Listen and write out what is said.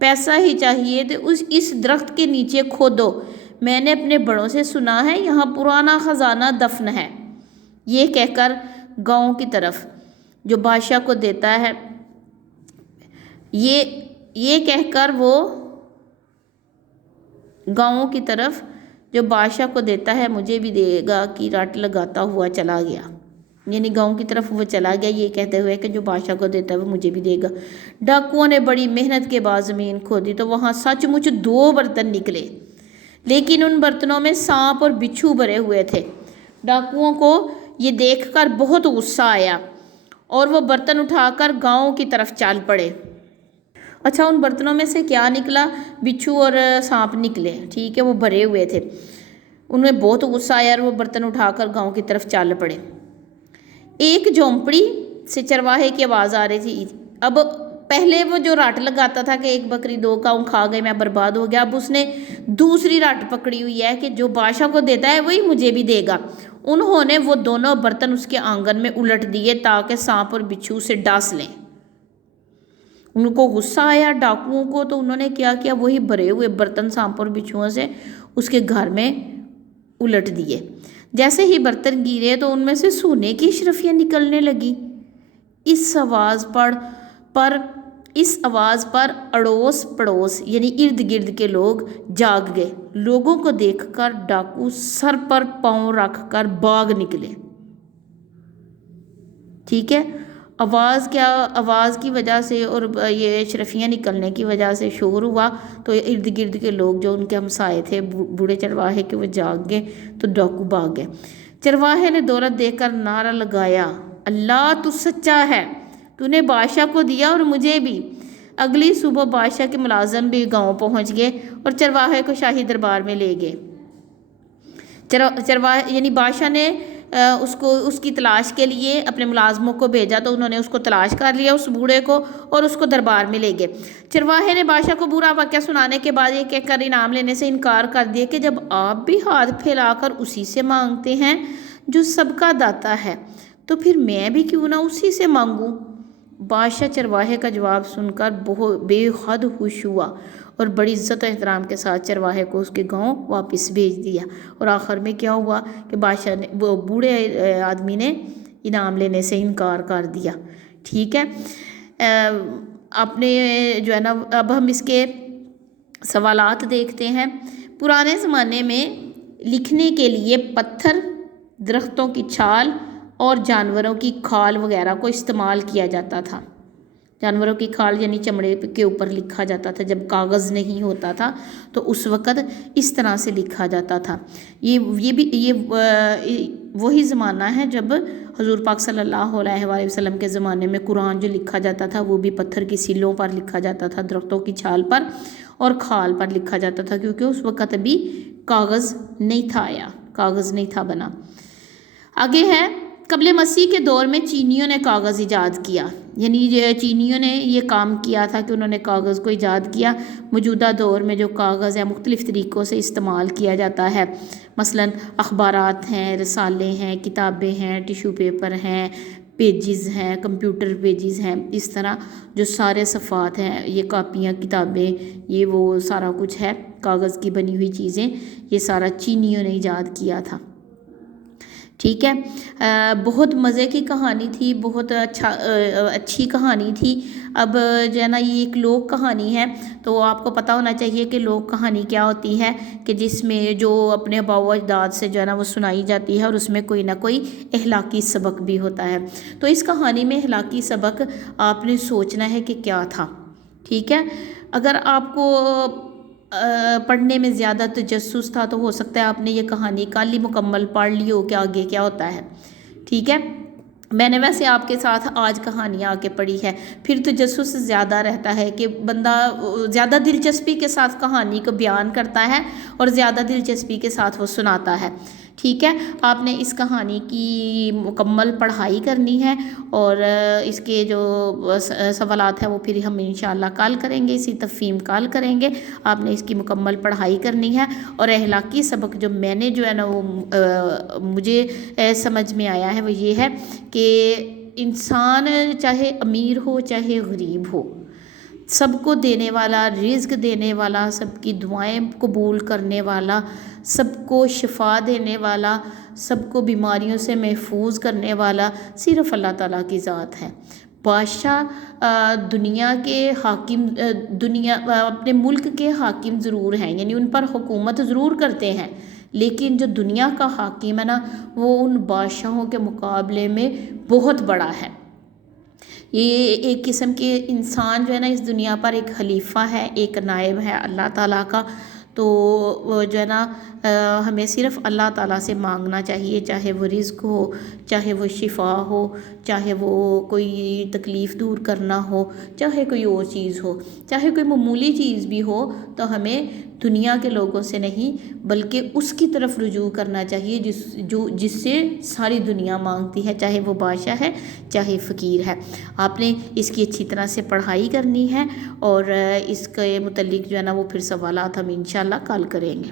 پیسہ ہی چاہیے تو اس درخت کے نیچے کھودو، میں نے اپنے بڑوں سے سنا ہے یہاں پرانا خزانہ دفن ہے۔ یہ کہہ کر گاؤں کی طرف جو بادشاہ کو دیتا ہے، یہ کہہ کر وہ گاؤں کی طرف جو بادشاہ کو دیتا ہے مجھے بھی دے گا کی رٹ لگاتا ہوا چلا گیا، یعنی گاؤں کی طرف وہ چلا گیا یہ کہتے ہوئے کہ جو بادشاہ کو دیتا ہے وہ مجھے بھی دے گا۔ ڈاکوؤں نے بڑی محنت کے بعد زمین کھودی تو وہاں سچ مچ 2 برتن نکلے، لیکن ان برتنوں میں سانپ اور بچھو بھرے ہوئے تھے۔ ڈاکوؤں کو یہ دیکھ کر بہت غصہ آیا اور وہ برتن اٹھا کر گاؤں کی طرف چل پڑے۔ اچھا، ان برتنوں میں سے کیا نکلا؟ بچھو اور سانپ نکلے، ٹھیک ہے، وہ بھرے ہوئے تھے۔ ان میں بہت غصہ آیا اور وہ برتن اٹھا کر گاؤں کی طرف چل پڑے۔ ایک جھونپڑی سے چرواہے کی آواز آ رہی تھی۔ اب پہلے وہ جو رٹ لگاتا تھا کہ 1 بکری 2 گاؤں کھا گئے میں برباد ہو گیا، اب اس نے دوسری رٹ پکڑی ہوئی ہے کہ جو بادشاہ کو دیتا ہے وہی مجھے بھی دے گا۔ انہوں نے وہ دونوں برتن اس کے آنگن میں الٹ دیے تاکہ سانپ اور بچھو اسے ڈس لیں۔ ان کو غصہ آیا ڈاکوؤں کو، تو انہوں نے کیا کیا، وہی بھرے ہوئے برتن سانپ اور بچھوؤں سے اس کے گھر میں الٹ دیے۔ جیسے ہی برتن گرے تو ان میں سے سونے کی اشرفیاں نکلنے لگی۔ اس آواز پر اڑوس پڑوس یعنی ارد گرد کے لوگ جاگ گئے۔ لوگوں کو دیکھ کر ڈاکو سر پر پاؤں رکھ کر بھاگ نکلے۔ ٹھیک ہے، آواز کی وجہ سے اور یہ اشرفیاں نکلنے کی وجہ سے شور ہوا تو ارد گرد کے لوگ جو ان کے ہمسائے تھے بوڑھے چرواہے کے، وہ جاگ گئے تو ڈاکو بھاگ گئے۔ چرواہے نے دولت دیکھ کر نعرہ لگایا، اللہ تو سچا ہے، تو نے بادشاہ کو دیا اور مجھے بھی۔ اگلی صبح بادشاہ کے ملازم بھی گاؤں پہنچ گئے اور چرواہے کو شاہی دربار میں لے گئے۔ چرواہے یعنی بادشاہ نے اس کی تلاش کے لیے اپنے ملازموں کو بھیجا تو انہوں نے اس کو تلاش کر لیا، اس بوڑھے کو، اور اس کو دربار میں لے گئے۔ چرواہے نے بادشاہ کو برا واقعہ سنانے کے بعد یہ کہہ کر انعام لینے سے انکار کر دیا کہ جب آپ بھی ہاتھ پھیلا کر اسی سے مانگتے ہیں جو سب کا داتا ہے تو پھر میں بھی کیوں نہ اسی سے مانگوں۔ بادشاہ چرواہے کا جواب سن کر بہت بے حد خوش ہوا اور بڑی عزت و احترام کے ساتھ چرواہے کو اس کے گاؤں واپس بھیج دیا۔ اور آخر میں کیا ہوا کہ بادشاہ نے، وہ بوڑھے آدمی نے انعام لینے سے انکار کر دیا۔ ٹھیک ہے، اپنے جو ہے نا، اب ہم اس کے سوالات دیکھتے ہیں۔ پرانے زمانے میں لکھنے کے لیے پتھر، درختوں کی چھال اور جانوروں کی کھال وغیرہ کو استعمال کیا جاتا تھا۔ جانوروں کی کھال یعنی چمڑے کے اوپر لکھا جاتا تھا، جب کاغذ نہیں ہوتا تھا تو اس وقت اس طرح سے لکھا جاتا تھا۔ یہ وہی زمانہ ہے جب حضور پاک صلی اللہ علیہ وآلہ وسلم کے زمانے میں قرآن جو لکھا جاتا تھا وہ بھی پتھر کی سیلوں پر لکھا جاتا تھا، درختوں کی چھال پر اور کھال پر لکھا جاتا تھا، کیونکہ اس وقت ابھی کاغذ نہیں تھا آیا، کاغذ نہیں تھا بنا۔ آگے ہے، قبل مسیح کے دور میں چینیوں نے کاغذ ایجاد کیا، یعنی چینیوں نے یہ کام کیا تھا کہ انہوں نے کاغذ کو ایجاد کیا۔ موجودہ دور میں جو کاغذ ہے مختلف طریقوں سے استعمال کیا جاتا ہے، مثلاً اخبارات ہیں، رسالے ہیں، کتابیں ہیں، ٹیشو پیپر ہیں، پیجز ہیں، کمپیوٹر پیجز ہیں، اس طرح جو سارے صفحات ہیں، یہ کاپیاں، کتابیں، یہ وہ سارا کچھ ہے کاغذ کی بنی ہوئی چیزیں، یہ سارا چینیوں نے ایجاد کیا تھا۔ ٹھیک ہے، بہت مزے کی کہانی تھی، بہت اچھی کہانی تھی۔ اب جو ہے نا یہ ایک لوک کہانی ہے، تو آپ کو پتہ ہونا چاہیے کہ لوک کہانی کیا ہوتی ہے، کہ جس میں جو اپنے آباء و اجداد سے جو ہے نا وہ سنائی جاتی ہے اور اس میں کوئی نہ کوئی اخلاقی سبق بھی ہوتا ہے۔ تو اس کہانی میں اخلاقی سبق آپ نے سوچنا ہے کہ کیا تھا۔ ٹھیک ہے، اگر آپ کو پڑھنے میں زیادہ تجسس تھا تو ہو سکتا ہے آپ نے یہ کہانی کل ہی مکمل پڑھ لی ہو کہ آگے کیا ہوتا ہے۔ ٹھیک ہے، میں نے ویسے آپ کے ساتھ آج کہانیاں آ کے پڑھی ہے، پھر تجسس زیادہ رہتا ہے کہ بندہ زیادہ دلچسپی کے ساتھ کہانی کو بیان کرتا ہے اور زیادہ دلچسپی کے ساتھ وہ سناتا ہے۔ ٹھیک ہے، آپ نے اس کہانی کی مکمل پڑھائی کرنی ہے اور اس کے جو سوالات ہیں وہ پھر ہم انشاءاللہ کل کریں گے، اسی تفہیم کل کریں گے۔ آپ نے اس کی مکمل پڑھائی کرنی ہے اور اخلاقی سبق جو میں نے جو ہے نا وہ مجھے سمجھ میں آیا ہے وہ یہ ہے کہ انسان چاہے امیر ہو چاہے غریب ہو، سب کو دینے والا، رزق دینے والا، سب کی دعائیں قبول کرنے والا، سب کو شفا دینے والا، سب کو بیماریوں سے محفوظ کرنے والا صرف اللہ تعالیٰ کی ذات ہے۔ بادشاہ دنیا کے حاکم، اپنے ملک کے حاکم ضرور ہیں، یعنی ان پر حکومت ضرور کرتے ہیں، لیکن جو دنیا کا حاکم ہے نا وہ ان بادشاہوں کے مقابلے میں بہت بڑا ہے۔ یہ ایک قسم کے انسان جو ہے نا اس دنیا پر ایک خلیفہ ہے، ایک نائب ہے اللہ تعالیٰ کا۔ تو وہ جو ہے نا ہمیں صرف اللہ تعالیٰ سے مانگنا چاہیے، چاہے وہ رزق ہو، چاہے وہ شفا ہو، چاہے وہ کوئی تکلیف دور کرنا ہو، چاہے کوئی اور چیز ہو، چاہے کوئی معمولی چیز بھی ہو، تو ہمیں دنیا کے لوگوں سے نہیں بلکہ اس کی طرف رجوع کرنا چاہیے جس سے ساری دنیا مانگتی ہے، چاہے وہ بادشاہ ہے چاہے فقیر ہے۔ آپ نے اس کی اچھی طرح سے پڑھائی کرنی ہے، اور اس کے متعلق جو ہے نا وہ پھر سوالات ہم انشاءاللہ کل کریں گے۔